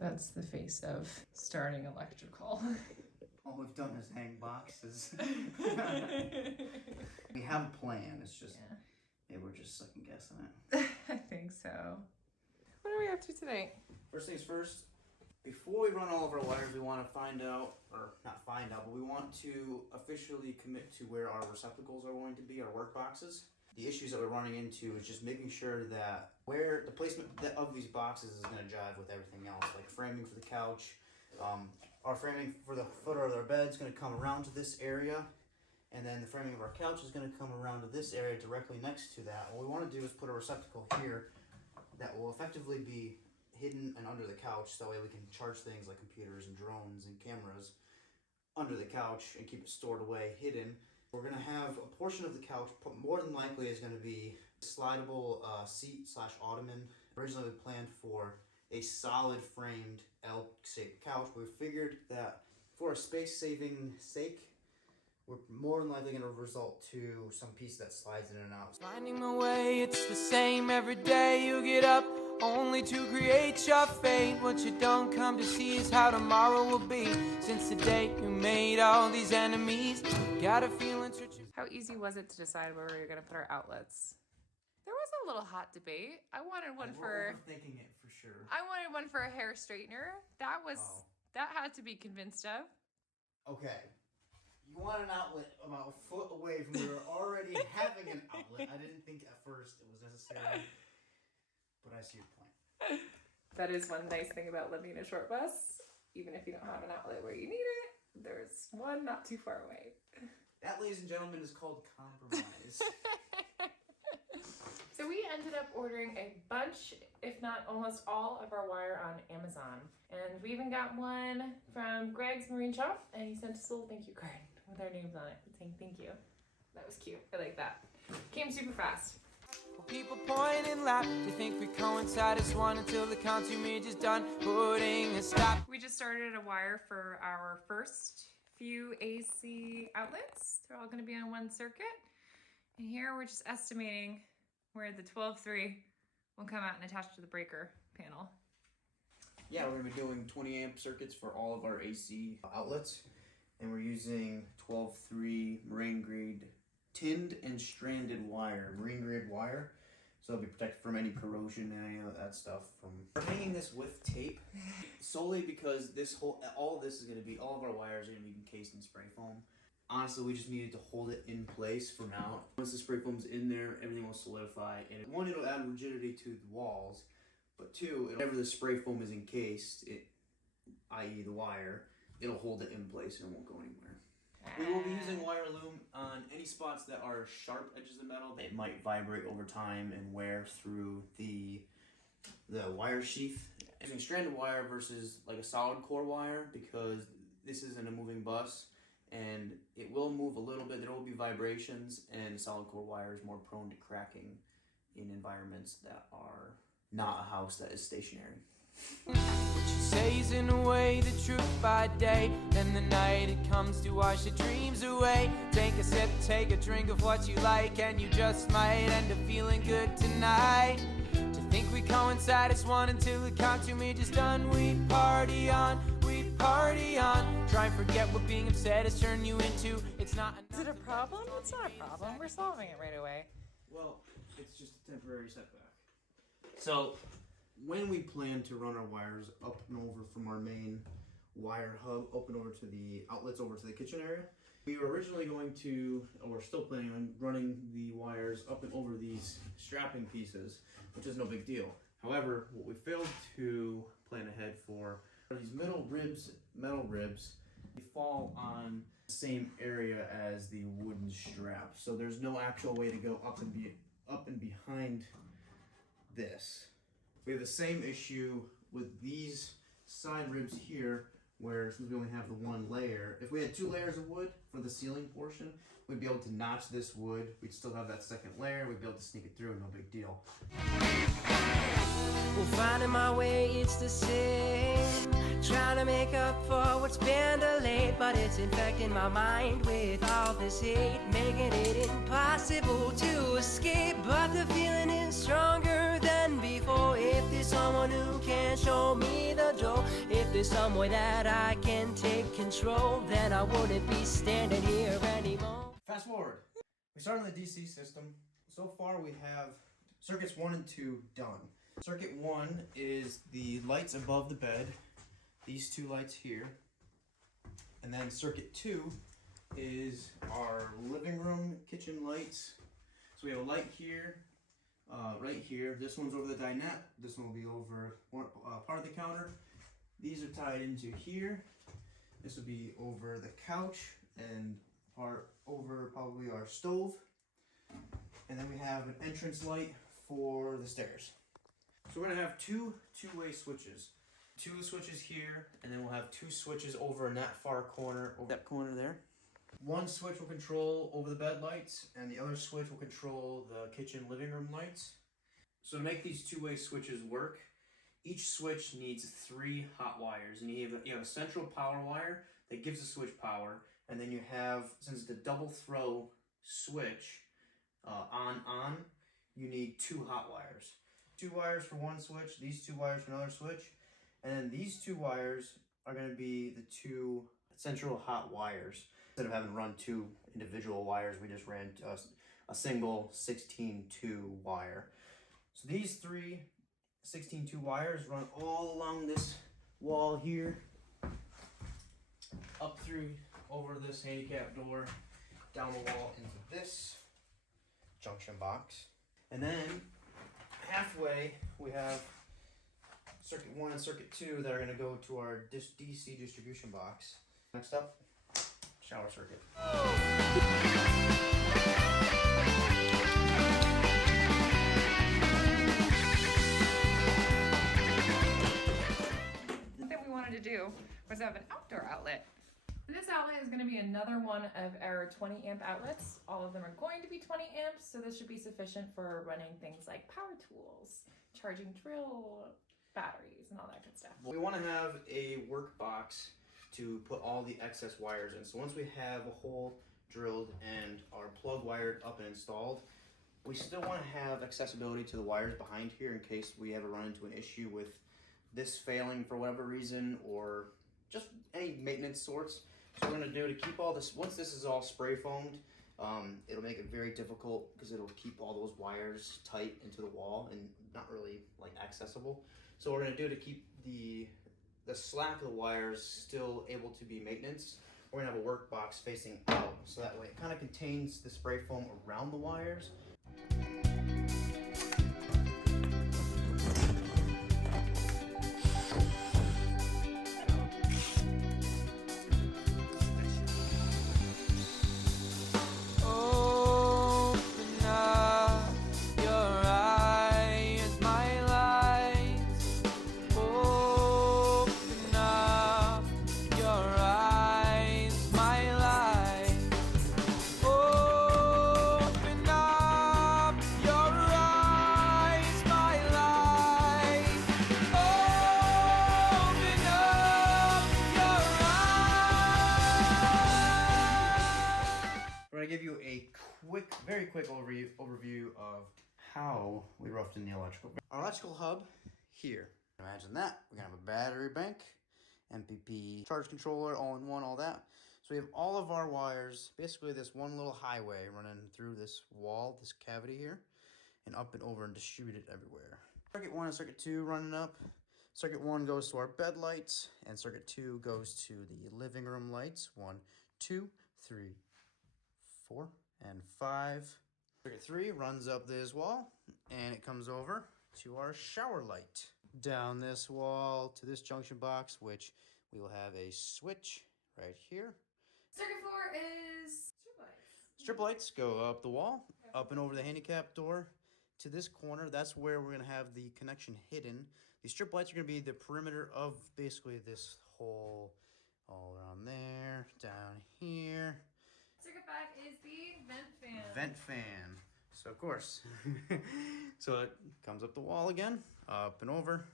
That's the face of starting electrical. All we've done is hang boxes. We have a plan, it's just, maybe we're just second guessing it. I think so. What are we up to today? First things first, before we run all of our wires, we want to find out, or not find out, but we want to officially commit to where our receptacles are going to be, our work boxes. The issues that we're running into is just making sure that where the placement of these boxes is going to jive with everything else, like framing for the couch. Our framing for the footer of our bed is going to come around to this area, and then the framing of our couch is going to come around to this area directly next to that. What we want to do is put a receptacle here that will effectively be hidden and under the couch, so that way we can charge things like computers and drones and cameras under the couch and keep it stored away, hidden. We're going to have a portion of the couch, more than likely is going to be slidable seat / ottoman. Originally we planned for a solid framed L-shaped couch, but we figured that for a space-saving sake, we're more than likely going to result to some piece that slides in and out. Finding my way, it's the same every day. You get up only to create your fate. What you don't come to see is how tomorrow will be. Since the day you made all these enemies, got a feeling searching. How easy was it to decide where we were going to put our outlets? There was a little hot debate. I wanted one We're overthinking it for sure. I wanted one for a hair straightener. That had to be convinced of. Okay. You want an outlet about a foot away from where we're already having an outlet. I didn't think at first it was necessary, but I see your point. That is one nice thing about living in a short bus. Even if you don't have an outlet where you need it, there's one not too far away. That, ladies and gentlemen, is called compromise. So we ended up ordering a bunch, if not almost all, of our wire on Amazon. And we even got one from Greg's Marine Shop, and he sent us a little thank you card with our names on it, saying thank you. That was cute. I like that. Came super fast. Well, people point and laugh to think we coincide as one until the consummate is done putting a stop. We just started a wire for our first few AC outlets. They're all going to be on one circuit. And here we're just estimating where the 12-3 will come out and attach to the breaker panel. Yeah, we're going to be doing 20 amp circuits for all of our AC outlets. And we're using 12-3 marine grade tinned and stranded wire, marine grade wire. So it'll be protected from any corrosion and any of that stuff. We're hanging this with tape solely because all of this is going to be, all of our wires are going to be encased in spray foam. Honestly, we just needed to hold it in place for now. Once the spray foam's in there, everything will solidify. And one, it'll add rigidity to the walls. But two, whenever the spray foam is encased, i.e. the wire, it'll hold it in place and it won't go anywhere. We will be using wire loom on any spots that are sharp edges of metal. It might vibrate over time and wear through the wire sheath. Using stranded wire versus like a solid core wire, because this isn't a moving bus and it will move a little bit. There will be vibrations, and solid core wire is more prone to cracking in environments that are not a house that is stationary. What she says in a way, the truth by day. Then the night it comes to wash the dreams away. Take a sip, take a drink of what you like, and you just might end up feeling good tonight. To think we coincide as one until the consummate is done. We party on, we party on. Try and forget what being upset has turned you into. It's not. Is it a problem? It's not a problem. We're solving it right away. Well, it's just a temporary setback. So, when we plan to run our wires up and over from our main wire hub up and over to the outlets over to the kitchen area, we were originally going to, or we're still planning on running the wires up and over these strapping pieces, which is no big deal. However, what we failed to plan ahead for are these metal ribs. They fall on the same area as the wooden strap, so there's no actual way to go up and behind this. We have the same issue with these side ribs here, where since we only have the one layer, if we had 2 layers of wood for the ceiling portion, we'd be able to notch this wood. We'd still have that second layer. We'd be able to sneak it through, no big deal. Well, finding my way, it's the same. Trying to make up for what's been delayed, but it's infecting my mind with all this hate, making it impossible to escape. But the feeling is stronger than before. If there's someone who can show me the control. If there's some way that I can take control, then I wouldn't be standing here anymore. Fast forward. We started on the DC system. So far we have circuits 1 and 2 done. Circuit 1 is the lights above the bed, these two lights here. And then circuit 2 is our living room kitchen lights. So we have a light here, right here. This one's over the dinette. This one will be over part of the counter. These are tied into here. This will be over the couch and part over probably our stove. And then we have an entrance light for the stairs. So we're gonna have two-way switches. 2 switches here, and then we'll have 2 switches over in that far corner, over that corner there. 1 switch will control over the bed lights, and the other switch will control the kitchen living room lights. So to make these 2-way switches work, each switch needs 3 hot wires, and you have a central power wire that gives the switch power, and then you have, since it's a double throw switch, on, you need 2 hot wires. 2 wires for 1 switch, these 2 wires for another switch, and then these 2 wires are going to be the 2 central hot wires. Instead of having to run 2 individual wires, we just ran a single 16-2 wire. So these 3 16-2 wires run all along this wall here, up through over this handicap door, down the wall into this junction box. And then halfway we have circuit 1 and circuit 2 that are going to go to our DC distribution box. Next up, shower circuit. The thing we wanted to do was have an outdoor outlet. This outlet is going to be another one of our 20 amp outlets. All of them are going to be 20 amps, so this should be sufficient for running things like power tools, charging drill batteries, and all that good stuff. We want to have a work box to put all the excess wires in. So once we have a hole drilled and our plug wired up and installed, we still want to have accessibility to the wires behind here in case we ever run into an issue with this failing for whatever reason or just any maintenance sorts. So what we're going to do to keep all this, once this is all spray foamed, it'll make it very difficult because it'll keep all those wires tight into the wall and not really like accessible. So what we're going to do to keep the slack of the wires still able to be maintenance, we're going to have a work box facing out, so that way it kind of contains the spray foam around the wires. Very quick overview of how we roughed in the electrical. Our electrical hub here. Imagine that. We're gonna have a battery bank, MPP charge controller, all in one, all that. So we have all of our wires, basically this one little highway running through this wall, this cavity here, and up and over and distributed everywhere. Circuit 1 and circuit 2 running up. Circuit 1 goes to our bed lights, and circuit 2 goes to the living room lights. 1, 2, 3, 4, and 5. Circuit 3 runs up this wall, and it comes over to our shower light. Down this wall to this junction box, which we will have a switch right here. Circuit 4 is strip lights. Strip lights go up the wall, up and over the handicap door to this corner. That's where we're going to have the connection hidden. These strip lights are going to be the perimeter of basically this whole, all around there, down here. Circuit 5 is the vent fan. Vent fan. So of course, so it comes up the wall again, up and over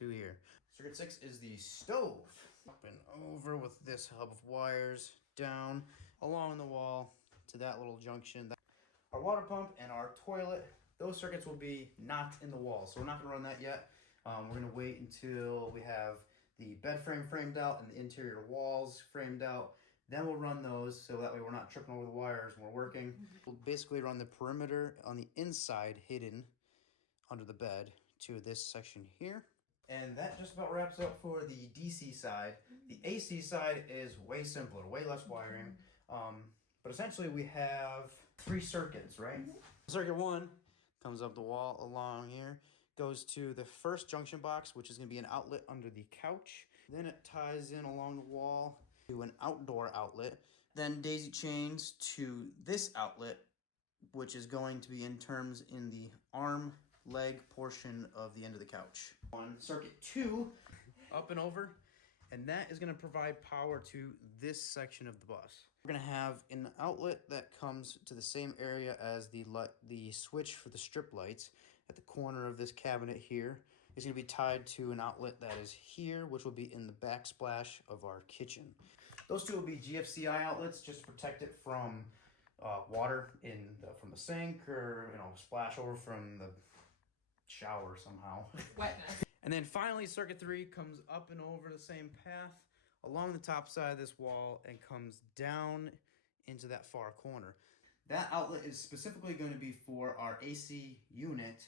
to here. Circuit 6 is the stove. Up and over with this hub of wires, down along the wall to that little junction. Our water pump and our toilet, those circuits will be not in the wall, so we're not gonna run that yet. We're gonna wait until we have the bed frame framed out and the interior walls framed out. Then we'll run those so that way we're not tripping over the wires when we're working. We'll basically run the perimeter on the inside hidden under the bed to this section here. And that just about wraps up for the DC side. The AC side is way simpler, way less wiring. But essentially we have 3 circuits, right? Circuit 1 comes up the wall along here, goes to the first junction box, which is gonna be an outlet under the couch. Then it ties in along the wall to an outdoor outlet. Then daisy chains to this outlet, which is going to be in terms in the arm leg portion of the end of the couch. On circuit 2, up and over, and that is going to provide power to this section of the bus. We're going to have an outlet that comes to the same area as the switch for the strip lights at the corner of this cabinet here. It's going to be tied to an outlet that is here, which will be in the backsplash of our kitchen. Those 2 will be GFCI outlets just to protect it from water from the sink, or splash over from the shower somehow. Wetness. And then finally circuit 3 comes up and over the same path along the top side of this wall and comes down into that far corner. That outlet is specifically going to be for our AC unit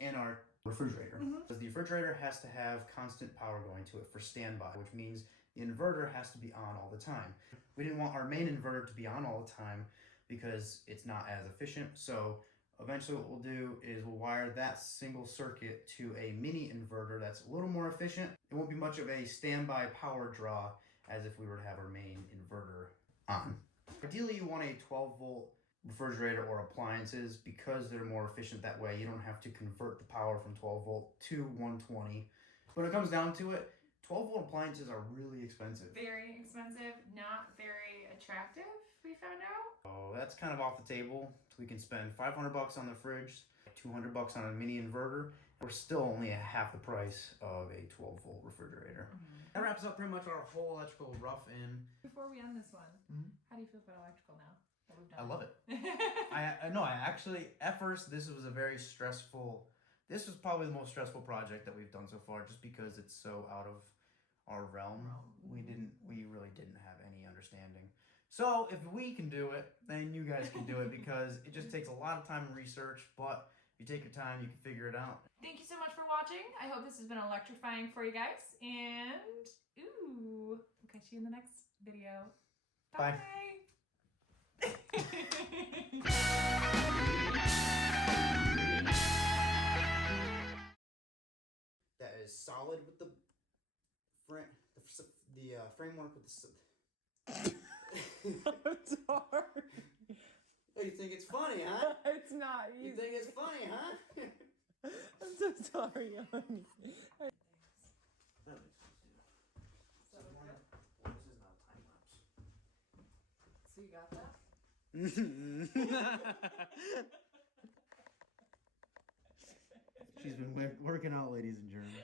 and our refrigerator. Because the refrigerator has to have constant power going to it for standby, which means the inverter has to be on all the time. We didn't want our main inverter to be on all the time because it's not as efficient. So eventually what we'll do is we'll wire that single circuit to a mini inverter that's a little more efficient. It won't be much of a standby power draw as if we were to have our main inverter on. Ideally you want a 12-volt refrigerator or appliances because they're more efficient that way. You don't have to convert the power from 12 volt to 120. When it comes down to it, 12-volt appliances are really expensive. Very expensive, not very attractive, we found out. Oh, that's kind of off the table. We can spend $500 on the fridge, $200 on a mini inverter. We're still only at half the price of a 12-volt refrigerator. That wraps up pretty much our whole electrical rough in. Before we end this one, how do you feel about electrical now? I love it. I actually, at first, this was probably the most stressful project that we've done so far, just because it's so out of our realm. We really didn't have any understanding. So if we can do it, then you guys can do it, because it just takes a lot of time and research, but if you take your time, you can figure it out. Thank you so much for watching. I hope this has been electrifying for you guys, and we'll catch you in the next video. Bye. That is solid with the framework with the. It's hard. Oh, you think it's funny, huh? It's not easy. You think it's funny, huh? I'm so sorry, honey. So you got that? She's been working out, ladies and germs.